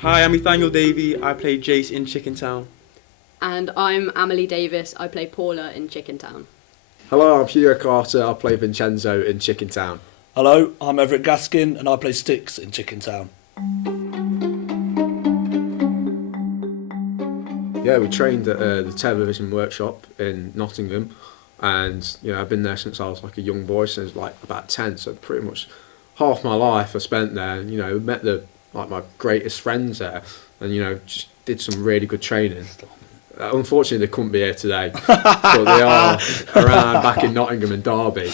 Hi, I'm Ethaniel Davy. I play Jace in Chicken Town. And I'm Amelie Davies. I play Paula in Chicken Town. Hello, I'm Hugo Carter. I play Vincenzo in Chicken Town. Hello, I'm Everett Gaskin and I play Sticks in Chicken Town. Yeah, we trained at the television workshop in Nottingham, and I've been there since I was like a young boy, since like about 10. So pretty much half my life I spent there. And, met my greatest friends there, and just did some really good training. Unfortunately, they couldn't be here today, but they are around back in Nottingham and Derby.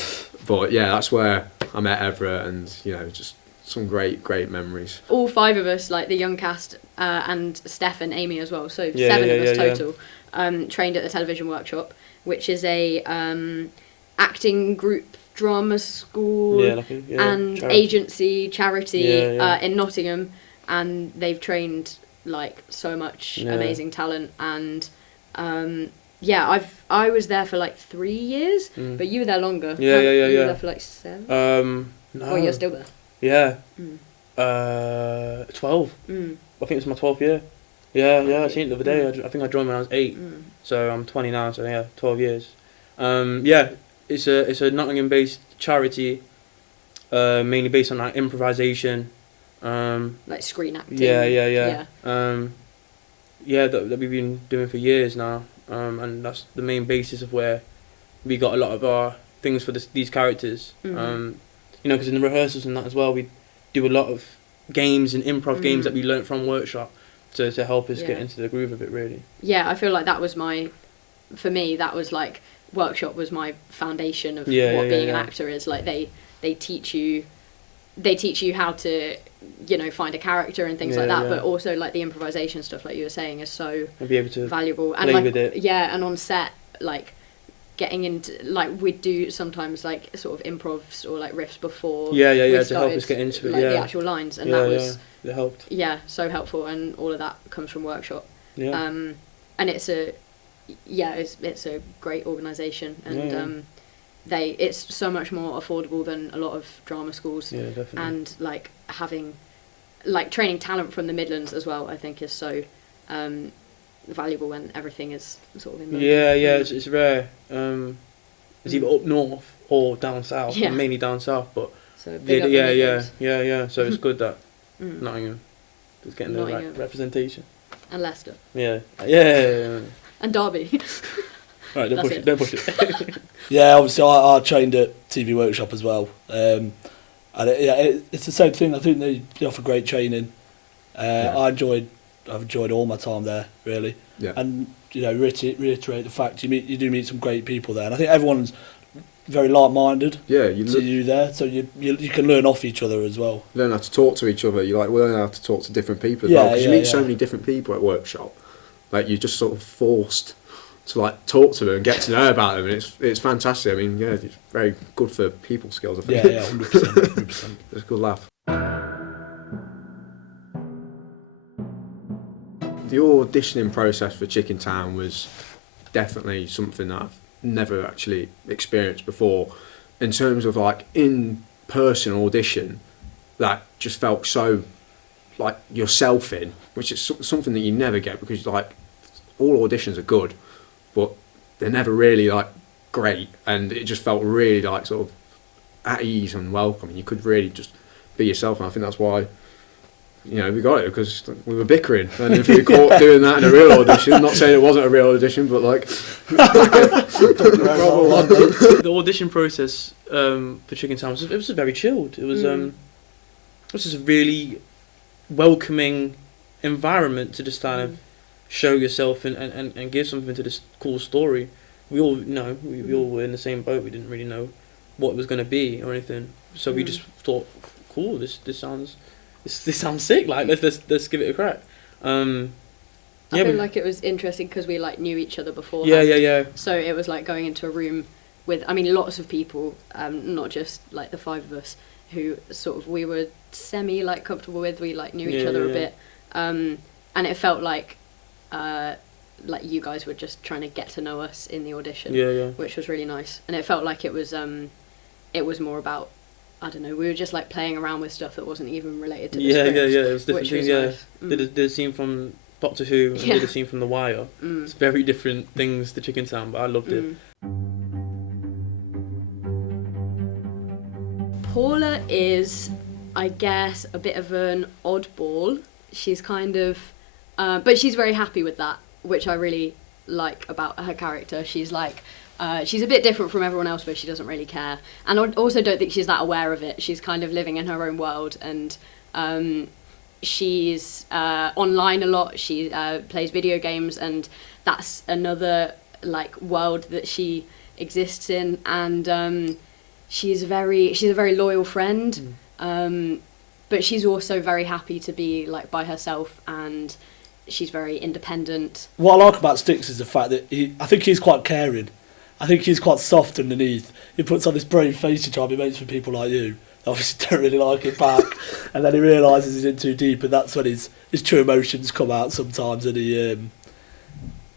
But yeah, that's where I met Everett, and just some great memories. All 5 of us, like the young cast, and Steph and Amy as well, so 7 of us total, trained at the television workshop, which is a acting group drama school and agency charity in Nottingham, and they've trained like so much amazing talent. And I was there for like 3 years, but you were there longer. You were there for like 7. No. Or you're still there. Yeah. 12. I think it's my 12th year. Yeah, I seen it the other day. I think I joined when I was 8. So I'm 20 now, so yeah, 12 years. It's a Nottingham-based charity, mainly based on like improvisation. Like screen acting. Yeah. That we've been doing for years now. And that's the main basis of where we got a lot of our things for these characters. Because in the rehearsals and that as well, we do a lot of games and improv games that we learnt from workshop to help us get into the groove of it, really. Yeah, I feel like that was for me, that was like, workshop was my foundation of what being an actor is. Like they teach you how to, find a character and things like that, but also like the improvisation stuff, like you were saying, is so be able to valuable. And like, with it. Yeah, and on set, like, getting into, like, we'd do sometimes like sort of improvs or like riffs before to help us get into it, like, the actual lines, and that was it helped. Yeah, so helpful, and all of that comes from workshop. And it's a great organisation, and it's so much more affordable than a lot of drama schools. Yeah, definitely. And like having, like, training talent from the Midlands as well, I think is so valuable when everything is sort of in London. It's rare. It's either up north or down south, mainly down south, but so so it's good that Nottingham is getting the right representation. And Leicester. Yeah. And Derby. Right, don't push it. Yeah, obviously I trained at TV Workshop as well, and it's the same thing. I think they offer great training. I've enjoyed all my time there, really. Yeah. And reiterate the fact you do meet some great people there, and I think everyone's very like-minded. Yeah, you there, so you can learn off each other as well. Learn how to talk to each other. You learn how to talk to different people as well, because you meet so many different people at workshop. Like, you're just sort of forced to like talk to them and get to know about them, and it's fantastic. I mean, it's very good for people skills, I think. Yeah, 100%. It's a good laugh. The auditioning process for Chicken Town was definitely something that I've never actually experienced before. In terms of like in-person audition, that just felt so like yourself in, which is something that you never get, because like all auditions are good, but they're never really like great, and it just felt really like sort of at ease and welcome, and you could really just be yourself. And I think that's why we got it, because we were bickering, and if we were caught doing that in a real audition, not saying it wasn't a real audition, but like the audition process for Chicken Town was very chilled. It was just a really welcoming environment to just kind of show yourself and give something to this cool story. We all we all were in the same boat. We didn't really know what it was going to be or anything, so we just thought, cool, this sounds sick. Like, let's give it a crack. I feel like it was interesting because we like knew each other before. Yeah. So it was like going into a room with, I mean, lots of people, not just like the 5 of us, who sort of we were semi like comfortable with. We like knew each other a bit, and it felt like you guys were just trying to get to know us in the audition, which was really nice. And it felt like it was more about I don't know, we were just like playing around with stuff that wasn't even related to the Yeah, script. it was different things. Nice. Did a scene from Doctor Who and did a scene from The Wire. It's very different things to Chicken Town, but I loved it. Paula is, I guess, a bit of an oddball. She's kind of, but she's very happy with that, which I really like about her character. She's like, she's a bit different from everyone else, but she doesn't really care. And I also don't think she's that aware of it. She's kind of living in her own world, and she's online a lot. She plays video games, and that's another like world that she exists in. And she's a very loyal friend, but she's also very happy to be like by herself, and she's very independent. What I like about Styx is the fact that I think he's quite caring. I think he's quite soft underneath. He puts on this brave face to try and be mates with people like you. They obviously don't really like it back, and then he realises he's in too deep, and that's when his true emotions come out sometimes. And he,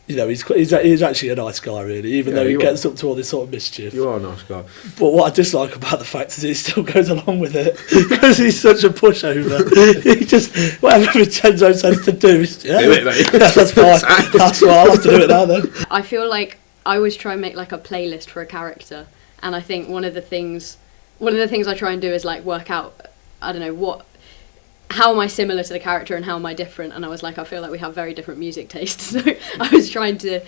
he's actually a nice guy, really, even though he gets up to all this sort of mischief. You are a nice guy. But what I dislike about the fact is he still goes along with it because he's such a pushover. He just, whatever Vincenzo says to do, do it, mate. Yeah, that's fine. That's fine. I'll have to do it now then. I feel like I always try and make like a playlist for a character, and I think one of the things I try and do is like work out, I don't know, how am I similar to the character and how am I different? And I was like, I feel like we have very different music tastes, so I was trying to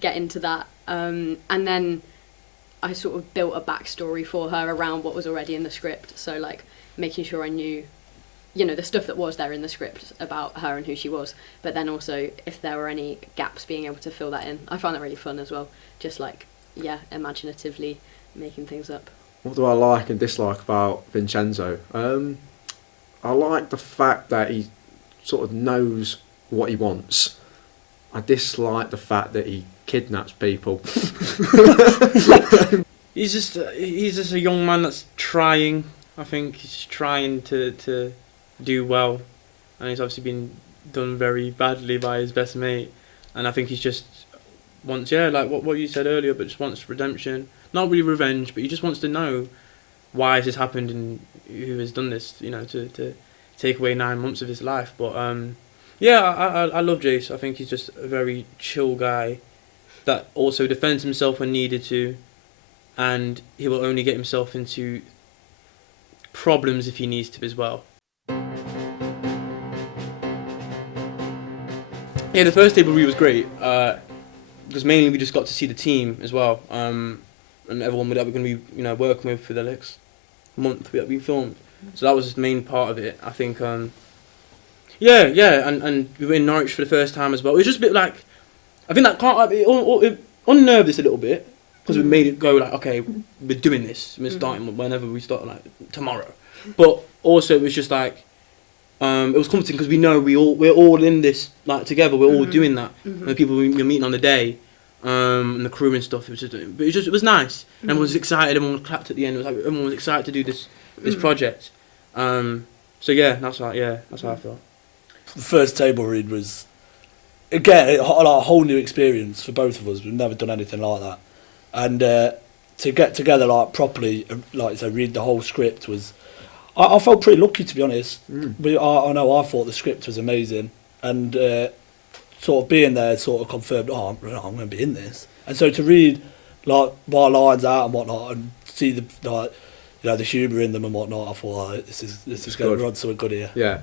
get into that, and then I sort of built a backstory for her around what was already in the script, so like making sure I knew, the stuff that was there in the script about her and who she was, but then also if there were any gaps, being able to fill that in. I found that really fun as well, just like, imaginatively making things up. What do I like and dislike about Vincenzo? I like the fact that he sort of knows what he wants. I dislike the fact that he kidnaps people. He's just a young man that's trying. I think he's trying to do well, and he's obviously been done very badly by his best mate. And I think he's just wants, like what you said earlier, but just wants redemption. Not really revenge, but he just wants to know why this has happened and who has done this, to take away 9 months of his life. But I love Jace. I think he's just a very chill guy that also defends himself when needed to, and he will only get himself into problems if he needs to as well. Yeah, the first table read was great, because mainly we just got to see the team as well, and everyone that we're going to be working with for the next month that we filmed. So that was the main part of it, I think. And we were in Norwich for the first time as well. It was just a bit like, I think that it unnerved us a little bit, because we made it go like, okay, we're doing this, we're starting whenever we start, like tomorrow. But also it was just like, it was comforting because we know we're all in this like together. We're all doing that. And the people we're meeting on the day, and the crew and stuff. It was nice. And everyone was excited. Everyone clapped at the end. It was like everyone was excited to do this project. So that's how I felt. The first table read was, again, a whole new experience for both of us. We've never done anything like that, and to get together like properly, like to read the whole script was. I felt pretty lucky, to be honest. I know I thought the script was amazing, and sort of being there sort of confirmed, I'm going to be in this. And so to read like my lines out and whatnot, and see the the humour in them and whatnot, I thought this is going to run something good here. Yeah,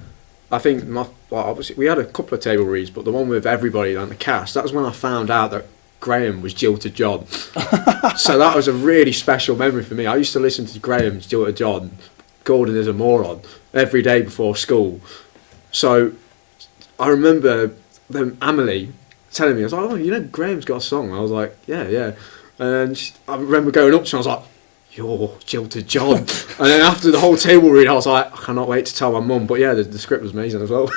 I think obviously we had a couple of table reads, but the one with everybody and the cast, that was when I found out that Graham was Jilted John. So that was a really special memory for me. I used to listen to Graham's Jilted John, Gordon is a Moron, every day before school. So I remember Amelie telling me, I was like, Graham's got a song. I was like, yeah. And I remember going up to her, I was like, you're Jilted John. And then after the whole table read, I was like, I cannot wait to tell my mum. But yeah, the script was amazing as well.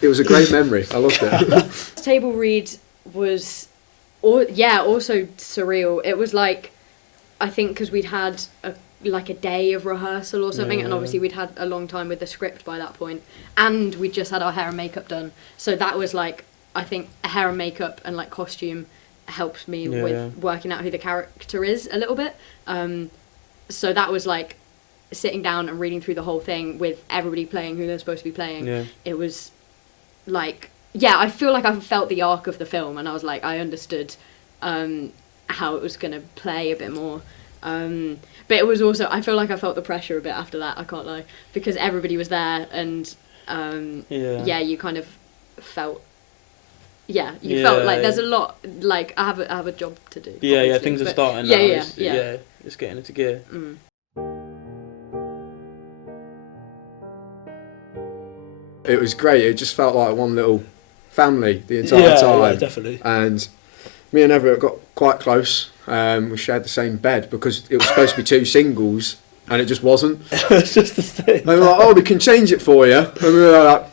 It was a great memory. I loved it. Table read was, also surreal. It was like, I think because we'd had a day of rehearsal or something, and obviously we'd had a long time with the script by that point, and we'd just had our hair and makeup done. So that was like, I think hair and makeup and like costume helps me with working out who the character is a little bit. So that was like sitting down and reading through the whole thing with everybody playing who they're supposed to be playing. Yeah. It was like, I feel like I felt the arc of the film, and I was like, I understood how it was going to play a bit more. But it was also, I feel like I felt the pressure a bit after that, I can't lie, because everybody was there, and you kind of felt, felt like there's a lot, like I have a job to do. Yeah, things are starting now. It's getting into gear. Mm. It was great. It just felt like one little family the entire time. Yeah, definitely. And me and Everett got quite close. We shared the same bed because it was supposed to be 2 singles, and it just wasn't. It's just the thing. They were like, "Oh, we can change it for you," and we were like,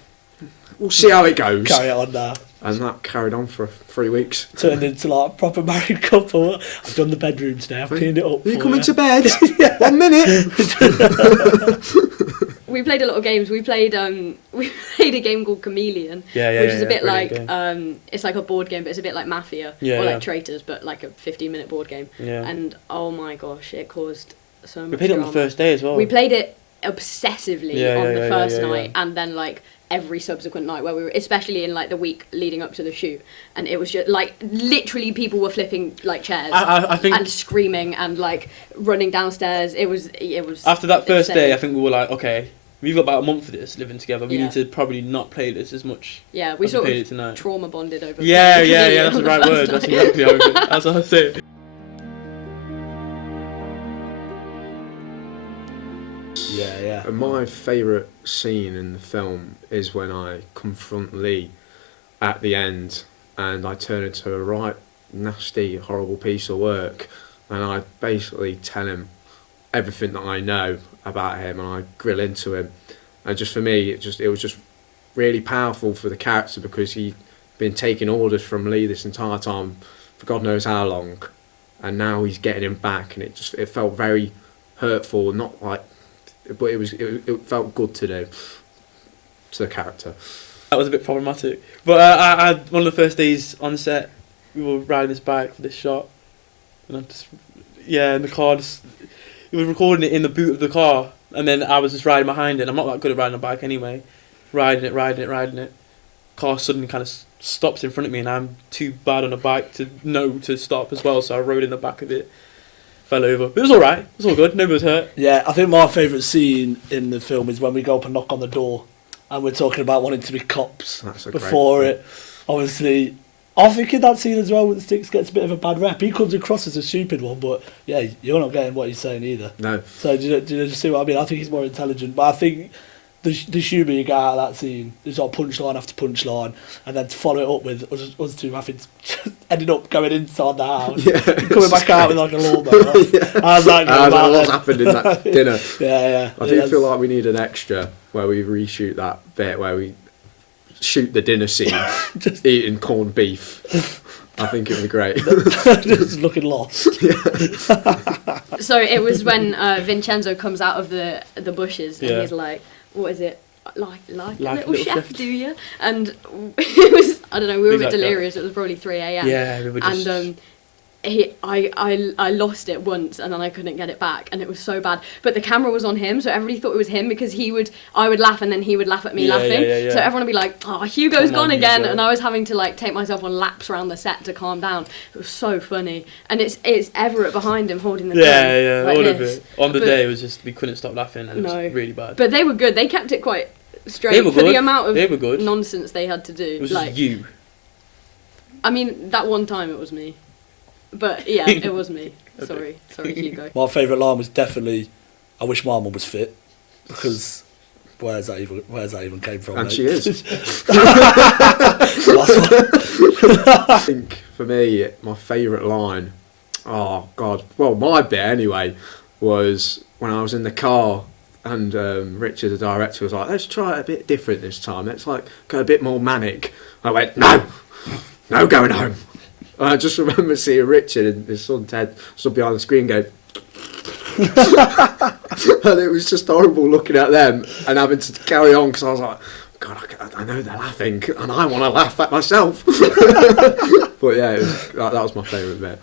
"We'll see how it goes." Carry it on now. And that carried on for 3 weeks. Turned into like a proper married couple. I've done the bedroom today. I've cleaned it up. Are you coming to bed? 1 minute. We played a lot of games. We played a game called Chameleon, which is a bit like it's like a board game, but it's a bit like Mafia or like Traitors, but like a 15-minute board game. Yeah. And oh my gosh, it caused so much. We played it on the first day as well. We played it obsessively on the first night, and then like every subsequent night where we were, especially in like the week leading up to the shoot, and it was just like literally people were flipping like chairs I think, and screaming and like running downstairs. It was after that first insane. day, I think we were like, okay, we've got about a month of this living together. We need to probably not play this as much. Yeah, we sort of tonight. Trauma bonded over. Yeah, that's the right word. That's exactly how that's what I say. Yeah. And my favourite scene in the film is when I confront Lee at the end, and I turn into a right nasty, horrible piece of work, and I basically tell him everything that I know about him, and I grill into him. And just for me, it was just really powerful for the character, because he'd been taking orders from Lee this entire time for God knows how long, and now he's getting him back, and it felt very hurtful, not like. But it felt good to do to the character. That was a bit problematic. But I had one of the first days on set, we were riding this bike for this shot, and in the car, he was recording it in the boot of the car, and then I was just riding behind it. I'm not that good at riding a bike anyway. Riding it. Car suddenly kind of stops in front of me, and I'm too bad on a bike to know to stop as well, so I rode in the back of it. Fell over. It was alright. It was all good. Nobody was hurt. Yeah, I think my favourite scene in the film is when we go up and knock on the door, and we're talking about wanting to be cops before it. Obviously, I think in that scene as well, when Sticks gets a bit of a bad rep, he comes across as a stupid one, but yeah, you're not getting what he's saying either. No. So do you see what I mean? I think he's more intelligent, but I think the humour you get out of that scene is like punchline after punchline, and then to follow it up with us two having ended up going inside the house, coming back out with like a lawnmower. How's that going? What happened in that dinner? Yeah. I do feel like we need an extra where we reshoot that bit where we shoot the dinner scene, just eating corned beef. I think it would be great. Just looking lost. So it was when Vincenzo comes out of the bushes and he's like, what is it? Like a little chef, do you? And it was, I don't know, we were a bit delirious. It was probably 3 a.m. Yeah, we were just... And I lost it once, and then I couldn't get it back, and it was so bad. But the camera was on him, so everybody thought it was him, because I would laugh, and then he would laugh at me laughing. Yeah. So everyone would be like, "Oh, Hugo's gone again," and I was having to like take myself on laps around the set to calm down. It was so funny, and it's Everett behind him holding the gun, like all of it. On the day, it was just we couldn't stop laughing, and it was really bad. But they were good. They kept it quite straight for the amount of nonsense they had to do. It was like you. I mean, that one time it was me. But yeah, it was me. Sorry, Hugo. My favourite line was definitely, "I wish my mum was fit," because where's that even came from? And mate? she is. I think for me, my favourite line, oh God, well my bit anyway, was when I was in the car and Richard, the director, was like, "Let's try it a bit different this time. Let's like go a bit more manic." I went, "No going home." And I just remember seeing Richard and his son Ted stood behind the screen going, and it was just horrible looking at them and having to carry on, because I was like, God, I know they're laughing, and I want to laugh at myself. But yeah, that was my favourite bit.